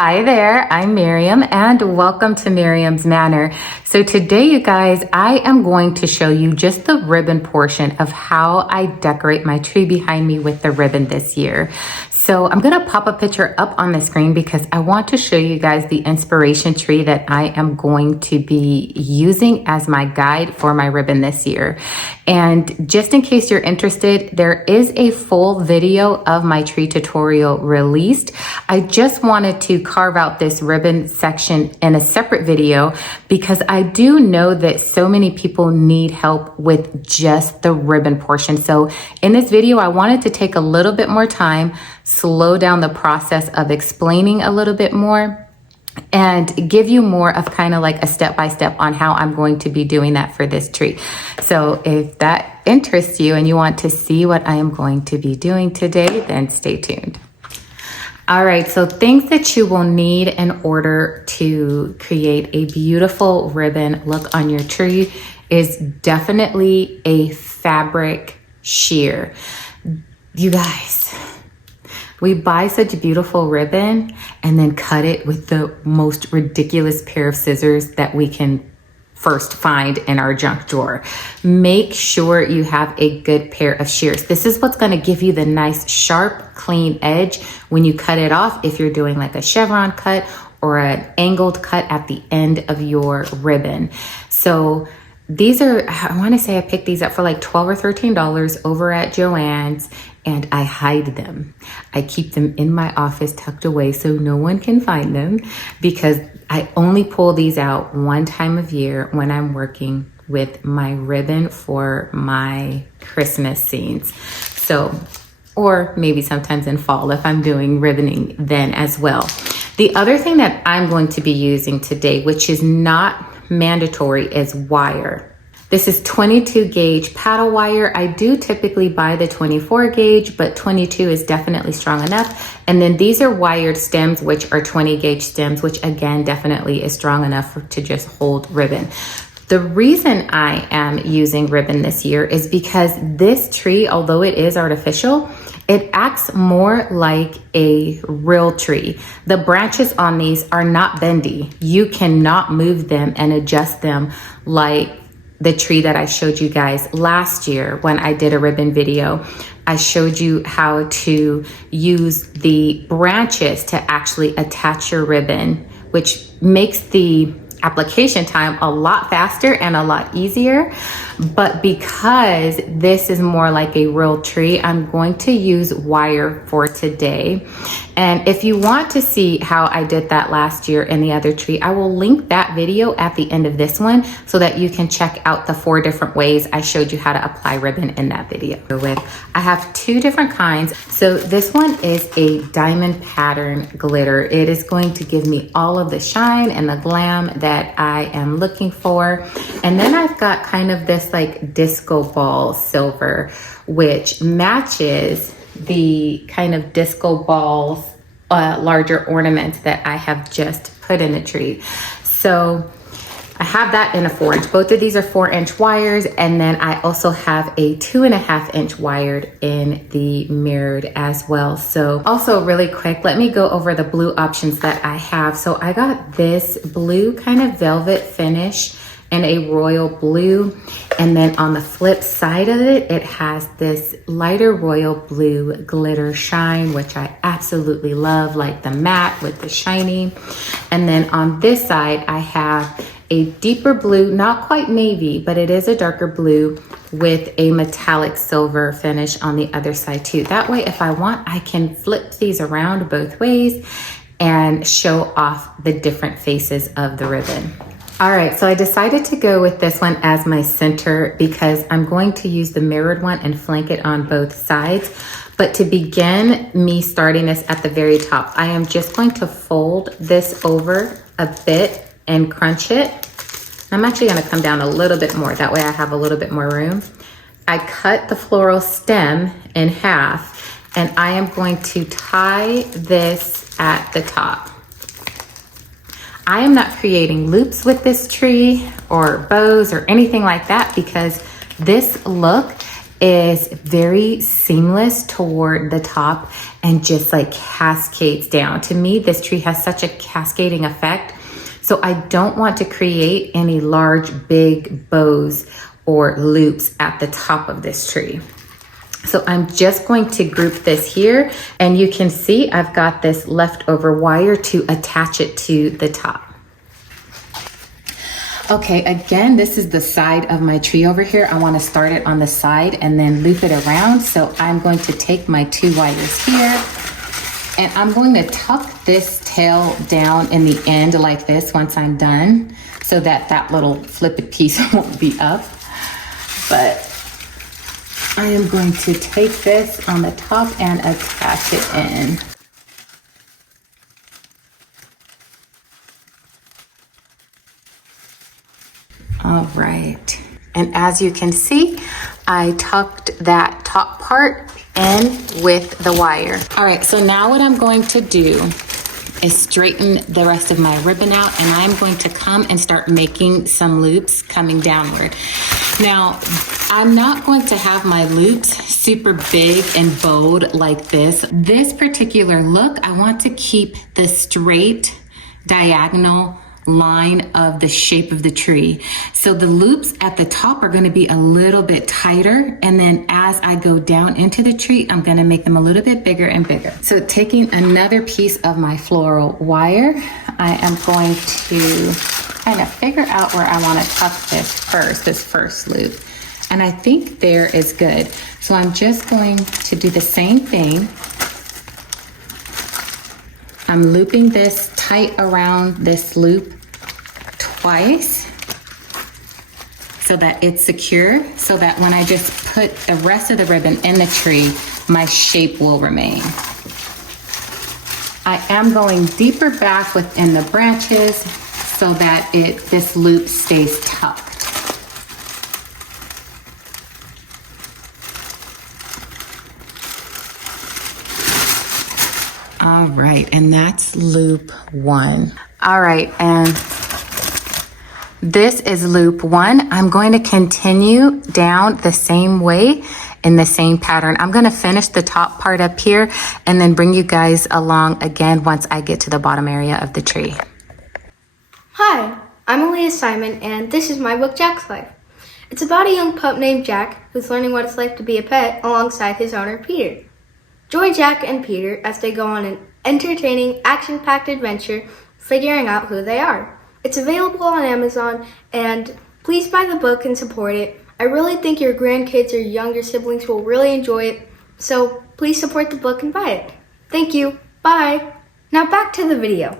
Hi there, I'm Miriam and welcome to Miriam's Manor. So today, you guys, I am going to show you just the ribbon portion of how I decorate my tree behind me with the ribbon this year. So I'm gonna pop a picture up on the screen because I want to show you guys the inspiration tree that I am going to be using as my guide for my ribbon this year. And just in case you're interested, there is a full video of my tree tutorial released. I just wanted to carve out this ribbon section in a separate video because I do know that so many people need help with just the ribbon portion. So in this video, I wanted to take a little bit more time, slow down the process of explaining a little bit more, and give you more of kind of like a step-by-step on how I'm going to be doing that for this tree. So if that interests you and you want to see what I am going to be doing today, then stay tuned. All right, so things that you will need in order to create a beautiful ribbon look on your tree is definitely a fabric shear. You guys, we buy such beautiful ribbon and then cut it with the most ridiculous pair of scissors that we can first find in our junk drawer. Make sure you have a good pair of shears. This is what's gonna give you the nice, sharp, clean edge when you cut it off if you're doing like a chevron cut or an angled cut at the end of your ribbon. So these are, I wanna say I picked these up for like $12 or $13 over at Joann's, and I hide them. I keep them in my office tucked away so no one can find them because I only pull these out one time of year when I'm working with my ribbon for my Christmas scenes. So, or maybe sometimes in fall if I'm doing ribboning then as well. The other thing that I'm going to be using today, which is not mandatory, is wire. This is 22 gauge paddle wire. I do typically buy the 24 gauge, but 22 is definitely strong enough. And then these are wired stems, which are 20 gauge stems, which again, definitely is strong enough to just hold ribbon. The reason I am using ribbon this year is because this tree, although it is artificial, it acts more like a real tree. The branches on these are not bendy. You cannot move them and adjust them like the tree that I showed you guys last year when I did a ribbon video. I showed you how to use the branches to actually attach your ribbon, which makes the application time a lot faster and a lot easier. But because this is more like a real tree, I'm going to use wire for today. And if you want to see how I did that last year in the other tree, I will link that video at the end of this one so that you can check out the 4 different ways I showed you how to apply ribbon in that video. I have 2 different kinds. So this one is a diamond pattern glitter. It is going to give me all of the shine and the glam that I am looking for. And then I've got kind of this like disco ball silver, which matches the kind of disco balls, larger ornaments that I have just put in the tree. So I have that in a 4-inch. Both of these are 4-inch wires. And then I also have a 2.5-inch wired in the mirrored as well. So also really quick, let me go over the blue options that I have. So I got this blue kind of velvet finish and a royal blue. And then on the flip side of it, it has this lighter royal blue glitter shine, which I absolutely love, like the matte with the shiny. And then on this side, I have a deeper blue, not quite navy, but it is a darker blue with a metallic silver finish on the other side too. That way, if I want, I can flip these around both ways and show off the different faces of the ribbon. All right, so I decided to go with this one as my center because I'm going to use the mirrored one and flank it on both sides. But to begin me starting this at the very top, I am just going to fold this over a bit and crunch it. I'm actually gonna come down a little bit more. That way I have a little bit more room. I cut the floral stem in half and I am going to tie this at the top. I am not creating loops with this tree or bows or anything like that because this look is very seamless toward the top and just like cascades down. To me, this tree has such a cascading effect. So I don't want to create any large, big bows or loops at the top of this tree. So I'm just going to group this here, and you can see I've got this leftover wire to attach it to the top. Okay, again, this is the side of my tree over here. I want to start it on the side and then loop it around. So I'm going to take my 2 wires here, and I'm going to tuck this tail down in the end like this once I'm done, so that that little flipped piece won't be up. But I am going to take this on the top and attach it in. All right, and as you can see, I tucked that top part in with the wire. All right, so now what I'm going to do is straighten the rest of my ribbon out, and I'm going to come and start making some loops coming downward. Now, I'm not going to have my loops super big and bowed like this. This particular look, I want to keep the straight diagonal line of the shape of the tree. So the loops at the top are going to be a little bit tighter, and then as I go down into the tree, I'm going to make them a little bit bigger and bigger. So taking another piece of my floral wire, I am going to kind of figure out where I want to tuck this first loop. And I think there is good. So I'm just going to do the same thing. I'm looping this tight around this loop twice so that it's secure, so that when I just put the rest of the ribbon in the tree, my shape will remain. I am going deeper back within the branches so that this loop stays tucked. All right, and that's loop 1. All right, and this is loop 1. I'm going to continue down the same way in the same pattern. I'm going to finish the top part up here and then bring you guys along again once I get to the bottom area of the tree. Hi, I'm Aaliyah Simon, and this is my book, Jack's Life. It's about a young pup named Jack who's learning what it's like to be a pet alongside his owner, Peter. Join Jack and Peter as they go on an entertaining, action-packed adventure figuring out who they are. It's available on Amazon, and please buy the book and support it. I really think your grandkids or younger siblings will really enjoy it, so please support the book and buy it. Thank you. Bye. Now back to the video.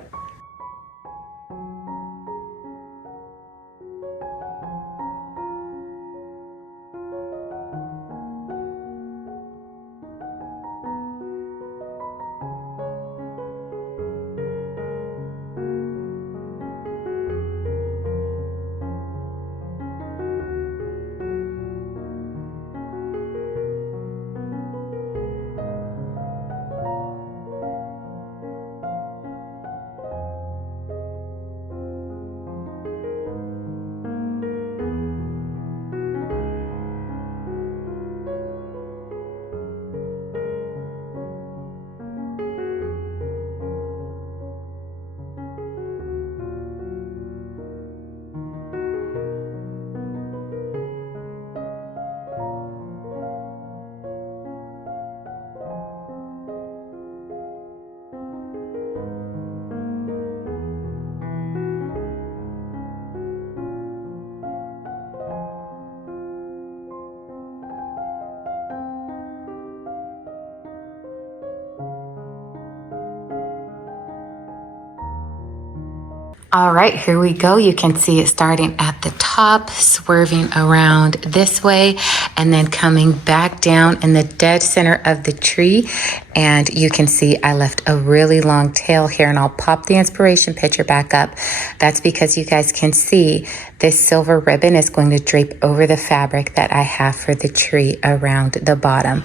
All right, here we go. You can see it starting at the top, swerving around this way, and then coming back down in the dead center of the tree. And you can see I left a really long tail here, and I'll pop the inspiration picture back up. That's because you guys can see this silver ribbon is going to drape over the fabric that I have for the tree around the bottom.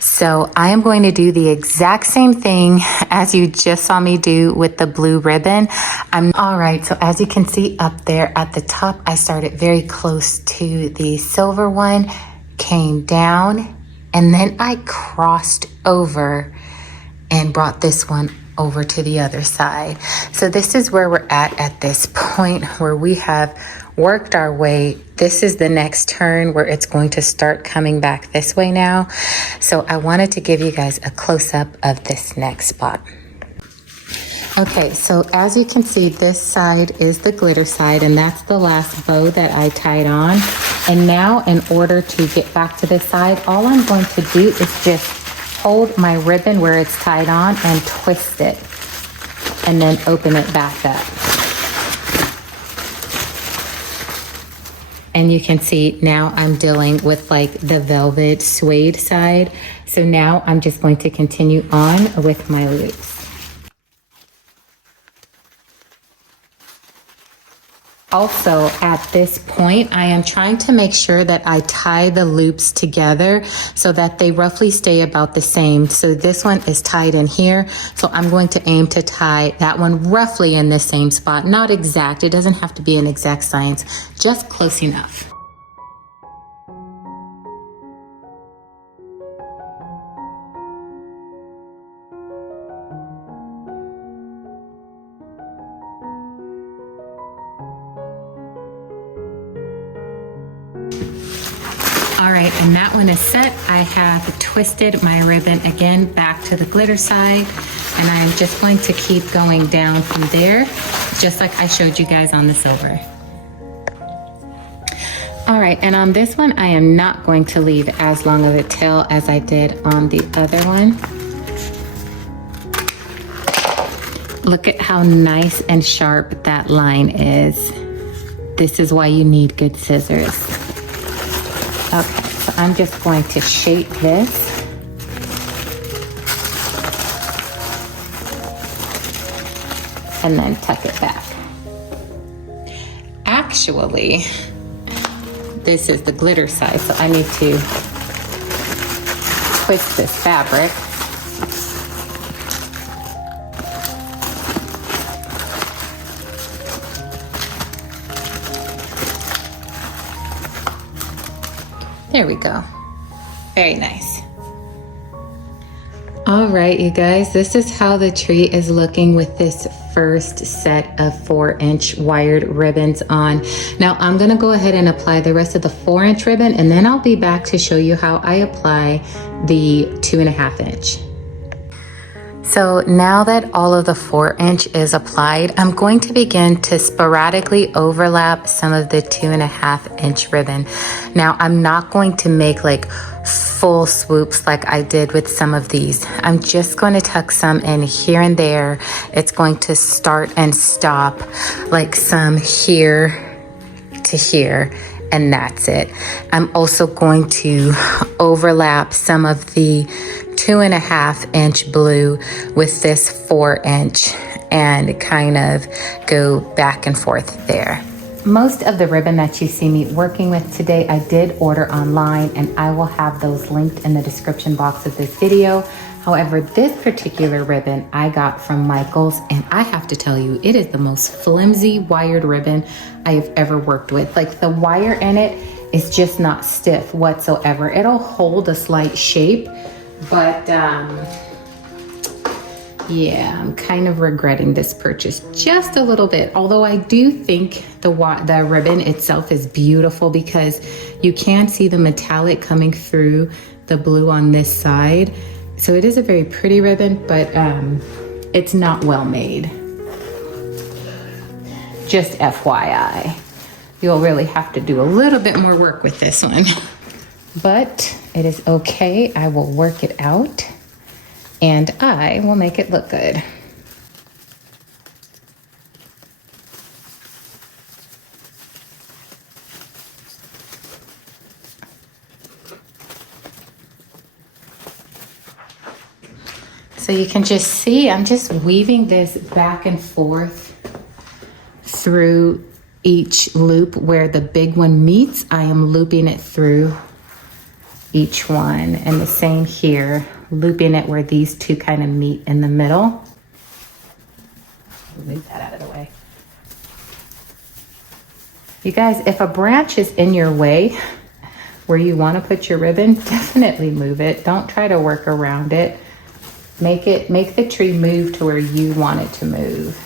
So I am going to do the exact same thing as you just saw me do with the blue ribbon. All right, so as you can see up there at the top, I started very close to the silver one, came down, and then I crossed over and brought this one over to the other side. So this is where we're at this point where we have worked our way. This is the next turn where it's going to start coming back this way now. So I wanted to give you guys a close-up of this next spot. Okay, so as you can see, this side is the glitter side, and that's the last bow that I tied on. And now in order to get back to this side, all I'm going to do is just hold my ribbon where it's tied on and twist it, and then open it back up. And you can see now I'm dealing with like the velvet suede side. So now I'm just going to continue on with my loops. Also, at this point, I am trying to make sure that I tie the loops together so that they roughly stay about the same. So this one is tied in here. So I'm going to aim to tie that one roughly in the same spot. Not exact. It doesn't have to be an exact science, just close enough. All right, and that one is set. I have twisted my ribbon again back to the glitter side, and I'm just going to keep going down from there, just like I showed you guys on the silver. All right, and on this one, I am not going to leave as long of a tail as I did on the other one. Look at how nice and sharp that line is. This is why you need good scissors. Okay, so I'm just going to shape this. And then tuck it back. Actually, this is the glitter side, so I need to twist this fabric. There we go. Very nice. All right, you guys, this is how the tree is looking with this first set of 4-inch wired ribbons on. Now I'm gonna go ahead and apply the rest of the 4-inch ribbon, and then I'll be back to show you how I apply the 2.5-inch. So now that all of the 4-inch is applied, I'm going to begin to sporadically overlap some of the 2.5-inch ribbon. Now I'm not going to make like full swoops like I did with some of these. I'm just going to tuck some in here and there. It's going to start and stop, like some here to here, and that's it. I'm also going to overlap some of the 2.5-inch blue with this 4-inch and kind of go back and forth there. Most of the ribbon that you see me working with today, I did order online, and I will have those linked in the description box of this video. However, this particular ribbon I got from Michaels, and I have to tell you, it is the most flimsy wired ribbon I have ever worked with. Like, the wire in it is just not stiff whatsoever. It'll hold a slight shape, but yeah, I'm kind of regretting this purchase just a little bit. Although I do think the ribbon itself is beautiful because you can see the metallic coming through the blue on this side. So it is a very pretty ribbon, but it's not well made. Just FYI. You'll really have to do a little bit more work with this one. But it is okay. I will work it out, and I will make it look good. So you can just see, I'm just weaving this back and forth through each loop. Where the big one meets, I am looping it through each one, and the same here, looping it where these two kind of meet in the middle. Move that out of the way. You guys, if a branch is in your way, where you want to put your ribbon, definitely move it. Don't try to work around it. Make the tree move to where you want it to move.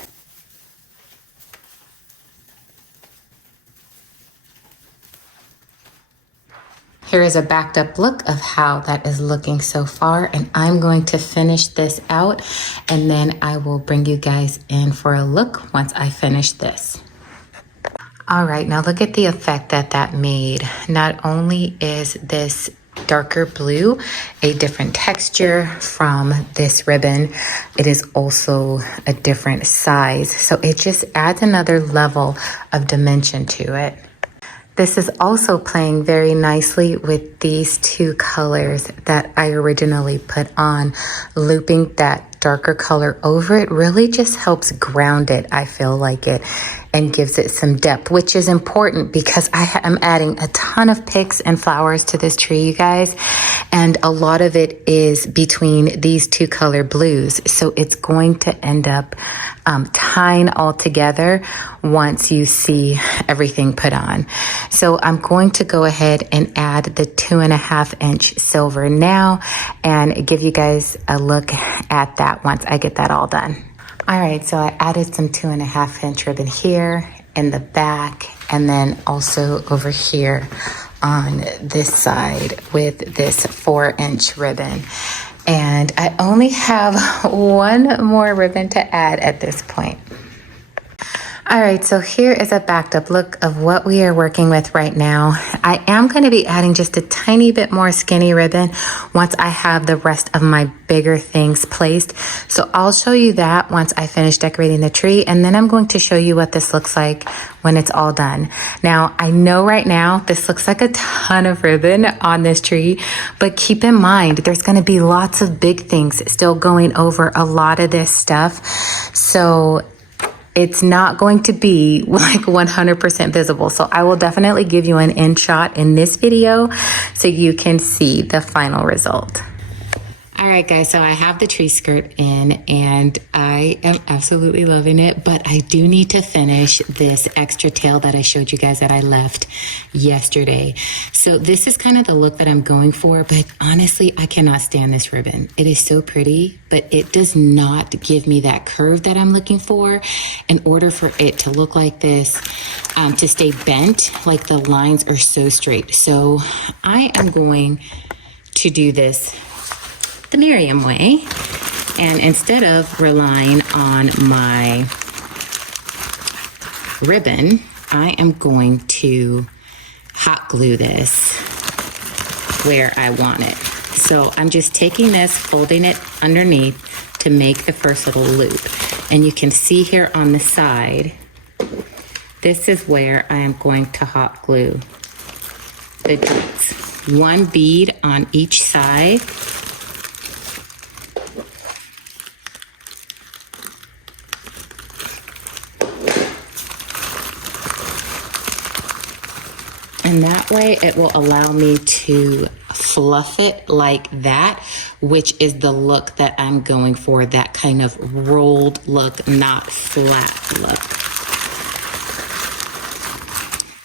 Here is a backed up look of how that is looking so far, and I'm going to finish this out and then I will bring you guys in for a look once I finish this. All right, now look at the effect that that made. Not only is this darker blue a different texture from this ribbon, it is also a different size. So it just adds another level of dimension to it. This is also playing very nicely with these two colors that I originally put on. Looping that darker color over it really just helps ground it, I feel like it, and gives it some depth, which is important because I am adding a ton of picks and flowers to this tree, you guys, and a lot of it is between these two color blues. So it's going to end up tying all together once you see everything put on. So I'm going to go ahead and add the 2.5 inch silver now and give you guys a look at that once I get that all done. All right, so I added some 2.5 inch ribbon here in the back and then also over here on this side with this 4-inch ribbon. And I only have one more ribbon to add at this point. All right, so here is a backed up look of what we are working with right now. I am going to be adding just a tiny bit more skinny ribbon once I have the rest of my bigger things placed. So I'll show you that once I finish decorating the tree, and then I'm going to show you what this looks like when it's all done. Now, I know right now this looks like a ton of ribbon on this tree, but keep in mind there's going to be lots of big things still going over a lot of this stuff. So it's not going to be like 100% visible. So I will definitely give you an in shot in this video so you can see the final result. All right, guys, so I have the tree skirt in and I am absolutely loving it, but I do need to finish this extra tail that I showed you guys that I left yesterday. So this is kind of the look that I'm going for, but honestly, I cannot stand this ribbon. It is so pretty, but it does not give me that curve that I'm looking for. In order for it to look like this, to stay bent, like the lines are so straight. So I am going to do this the Miriam way, and instead of relying on my ribbon, I am going to hot glue this where I want it. So I'm just taking this, folding it underneath to make the first little loop. And you can see here on the side, this is where I am going to hot glue the beads. One bead on each side. And that way it will allow me to fluff it like that, which is the look that I'm going for, that kind of rolled look, not flat look.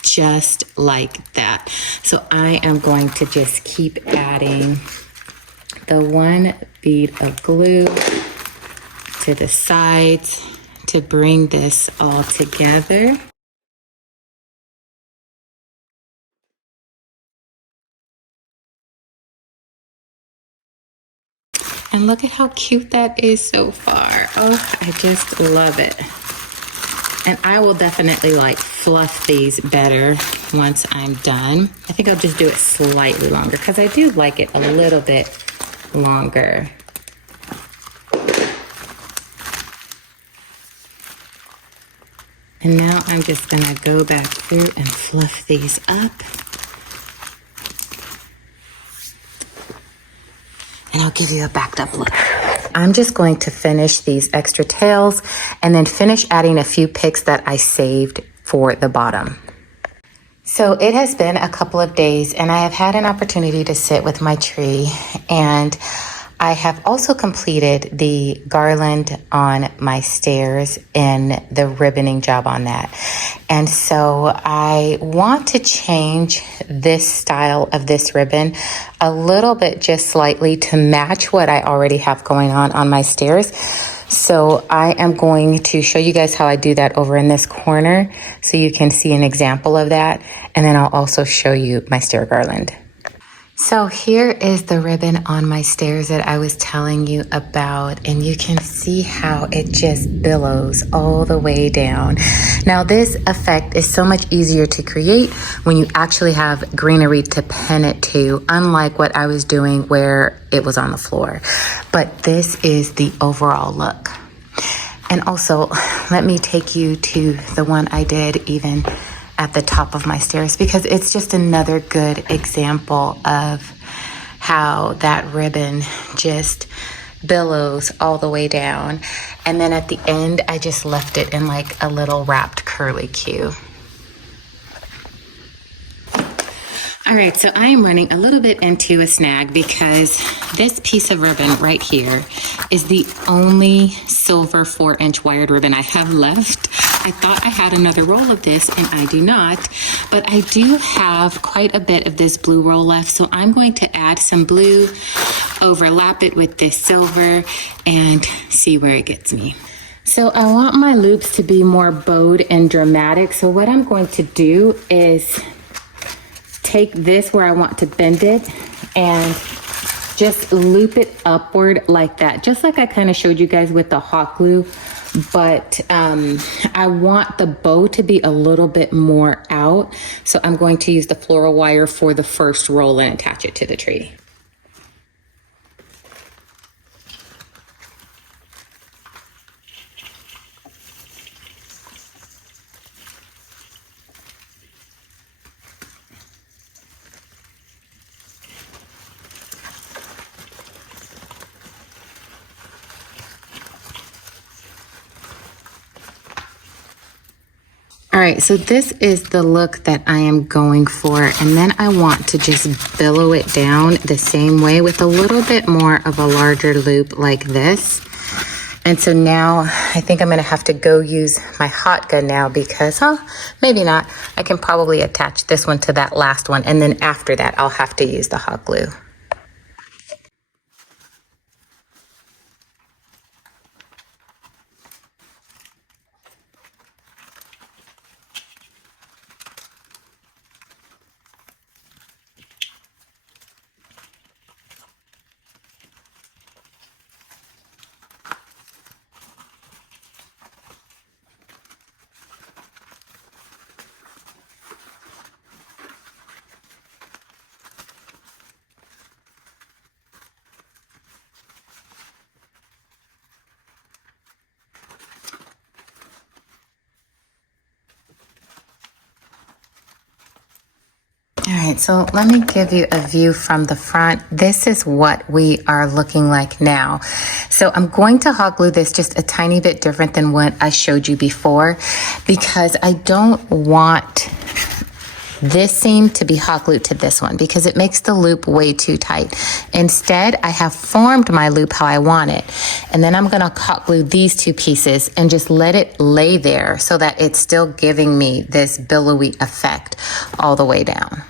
Just like that. So I am going to just keep adding the one bead of glue to the sides to bring this all together. And look at how cute that is so far. Oh, I just love it. And I will definitely like fluff these better once I'm done. I think I'll just do it slightly longer because I do like it a little bit longer. And now I'm just gonna go back through and fluff these up. And I'll give you a backed up look. I'm just going to finish these extra tails and then finish adding a few picks that I saved for the bottom. So it has been a couple of days and I have had an opportunity to sit with my tree, and I have also completed the garland on my stairs in the ribboning job on that. And so I want to change this style of this ribbon a little bit, just slightly, to match what I already have going on my stairs. So I am going to show you guys how I do that over in this corner so you can see an example of that. And then I'll also show you my stair garland. So here is the ribbon on my stairs that I was telling you about, and you can see how it just billows all the way down. Now this effect is so much easier to create when you actually have greenery to pin it to, unlike what I was doing where it was on the floor. But this is the overall look. And also, let me take you to the one I did even at the top of my stairs, because it's just another good example of how that ribbon just billows all the way down. And then at the end, I just left it in like a little wrapped curly Q. All right, so I am running a little bit into a snag because this piece of ribbon right here is the only silver 4-inch wired ribbon I have left. I thought I had another roll of this, and I do not, but I do have quite a bit of this blue roll left, so I'm going to add some blue, overlap it with this silver, and see where it gets me. So I want my loops to be more bowed and dramatic, so what I'm going to do is take this where I want to bend it and just loop it upward like that, just like I kind of showed you guys with the hot glue. But I want the bow to be a little bit more out, so I'm going to use the floral wire for the first roll and attach it to the tree. All right, so this is the look that I am going for, and then I want to just billow it down the same way with a little bit more of a larger loop like this. And so now I think I'm gonna have to go use my hot gun now because, oh, maybe not. I can probably attach this one to that last one, and then after that, I'll have to use the hot glue. All right, so let me give you a view from the front. This is what we are looking like now. So I'm going to hot glue this just a tiny bit different than what I showed you before, because I don't want this seam to be hot glued to this one because it makes the loop way too tight. Instead, I have formed my loop how I want it. And then I'm gonna hot glue these two pieces and just let it lay there so that it's still giving me this billowy effect all the way down.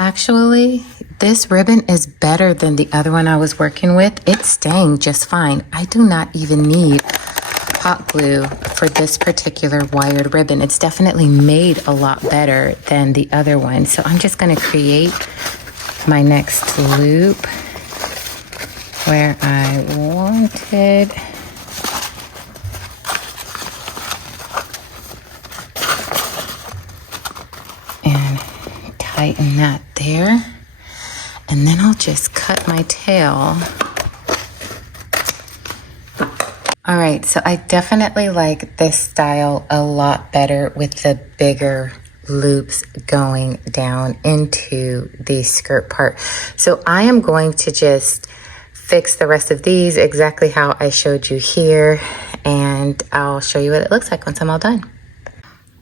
Actually, this ribbon is better than the other one I was working with. It's staying just fine. I do not even need hot glue for this particular wired ribbon. It's definitely made a lot better than the other one. So I'm just going to create my next loop where I wanted. And tighten that there. And then I'll just cut my tail. All right, so I definitely like this style a lot better with the bigger loops going down into the skirt part. So I am going to just fix the rest of these exactly how I showed you here, and I'll show you what it looks like once I'm all done.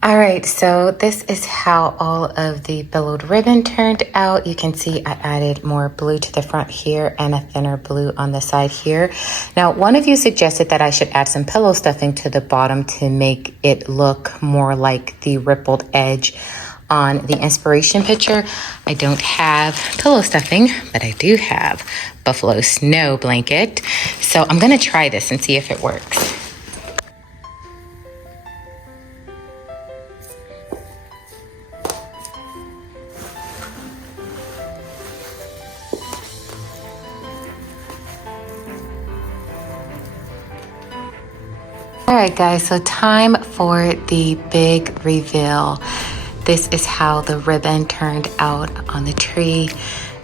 All right, so this is how all of the billowed ribbon turned out. You can see I added more blue to the front here and a thinner blue on the side here. Now, one of you suggested that I should add some pillow stuffing to the bottom to make it look more like the rippled edge on the inspiration picture. I don't have pillow stuffing, but I do have buffalo snow blanket. So I'm gonna try this and see if it works. All right, guys, so time for the big reveal. This is how the ribbon turned out on the tree,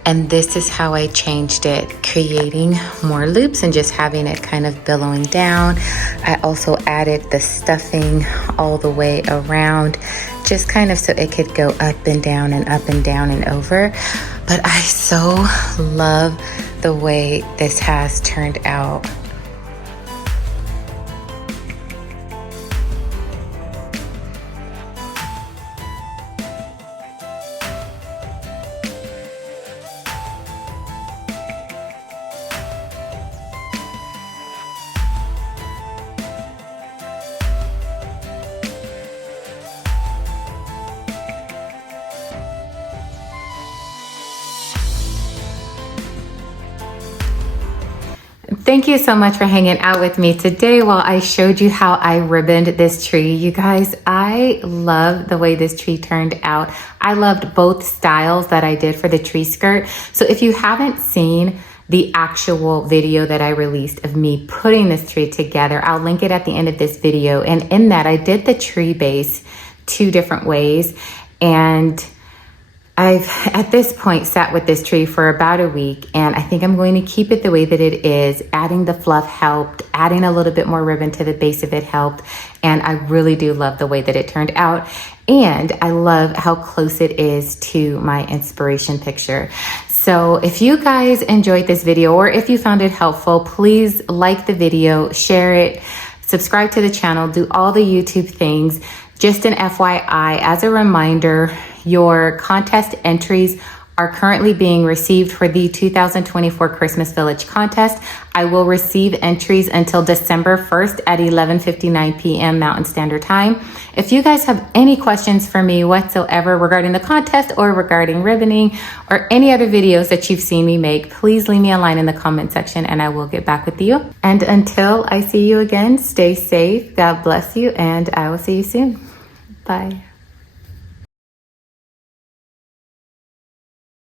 and this is how I changed it, creating more loops and just having it kind of billowing down. I also added the stuffing all the way around, just kind of so it could go up and down and up and down and over. But I so love the way this has turned out. Thank you so much for hanging out with me today while I showed you how I ribboned this tree. You guys, I love the way this tree turned out. I loved both styles that I did for the tree skirt. So if you haven't seen the actual video that I released of me putting this tree together, I'll link it at the end of this video. And in that, I did the tree base 2 different ways. And I've, at this point, sat with this tree for about a week, and I think I'm going to keep it the way that it is. Adding the fluff helped, adding a little bit more ribbon to the base of it helped, and I really do love the way that it turned out. And I love how close it is to my inspiration picture. So if you guys enjoyed this video, or if you found it helpful, please like the video, share it, subscribe to the channel, do all the YouTube things. Just an FYI, as a reminder, your contest entries are currently being received for the 2024 Christmas Village contest. I will receive entries until December 1st at 11:59 p.m. Mountain Standard Time. If you guys have any questions for me whatsoever regarding the contest or regarding ribboning or any other videos that you've seen me make, please leave me a line in the comment section and I will get back with you. And until I see you again, stay safe, God bless you, and I will see you soon. Bye.